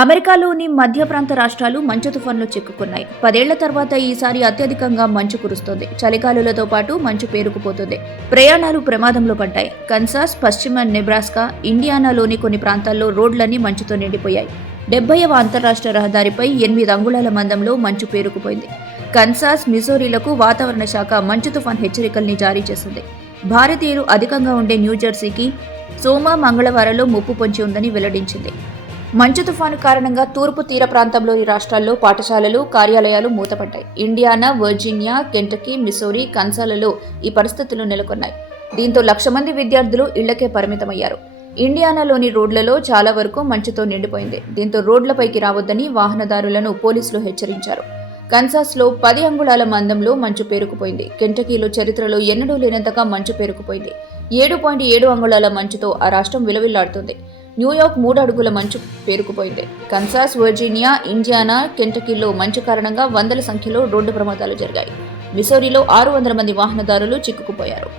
అమెరికాలోని మధ్య ప్రాంత రాష్ట్రాలు మంచు తుఫాన్లో చిక్కుకున్నాయి. పదేళ్ళ తర్వాత ఈసారి అత్యధికంగా మంచు కురుస్తోంది. చలిగాలులతో పాటు మంచు పేరుకుపోతుంది. ప్రయాణాలు ప్రమాదంలో పడ్డాయి. కన్సాస్ పశ్చిమ నెబ్రాస్కా ఇండియానాలోని కొన్ని ప్రాంతాల్లో రోడ్లన్నీ మంచుతో నిండిపోయాయి. డెబ్బైవ అంతరాష్ట్ర రహదారిపై ఎనిమిది అంగుళాల మందంలో మంచు పేరుకుపోయింది. కన్సాస్ మిజోరీలకు వాతావరణ శాఖ మంచు తుఫాన్ హెచ్చరికల్ని జారీ చేసింది. భారతీయులు అధికంగా ఉండే న్యూజెర్సీకి సోమ మంగళవారంలో ముప్పు పొంచి ఉందని వెల్లడించింది. మంచు తుఫాను కారణంగా తూర్పు తీర ప్రాంతంలోని రాష్ట్రాల్లో పాఠశాలలు కార్యాలయాలు మూతపడ్డాయి. ఇండియానా వర్జీనియా కెంటకీ మిసోరీ కన్సాలలో ఈ పరిస్థితులు నెలకొన్నాయి. దీంతో లక్ష మంది విద్యార్థులు ఇళ్ళకే పరిమితమయ్యారు. ఇండియానాలోని రోడ్లలో చాలా వరకు మంచుతో నిండిపోయింది. దీంతో రోడ్లపైకి రావద్దని వాహనదారులను పోలీసులు హెచ్చరించారు. కన్సాస్లో పది అంగుళాల మందంలో మంచు పేరుకుపోయింది. కెంటకీలో చరిత్రలో ఎన్నడూ లేనంతగా మంచు పేరుకుపోయింది. ఏడు పాయింట్ ఏడు అంగుళాల మంచుతో ఆ రాష్ట్రం విలవిల్లాడుతుంది. న్యూయార్క్ మూడు అడుగుల మంచు పేరుకుపోయింది. కన్సాస్ వర్జీనియా ఇండియానా కెంటకీలో మంచు కారణంగా వందల సంఖ్యలో రోడ్డు ప్రమాదాలు జరిగాయి. మిసోరీలో ఆరు వందల మంది వాహనదారులు చిక్కుకుపోయారు.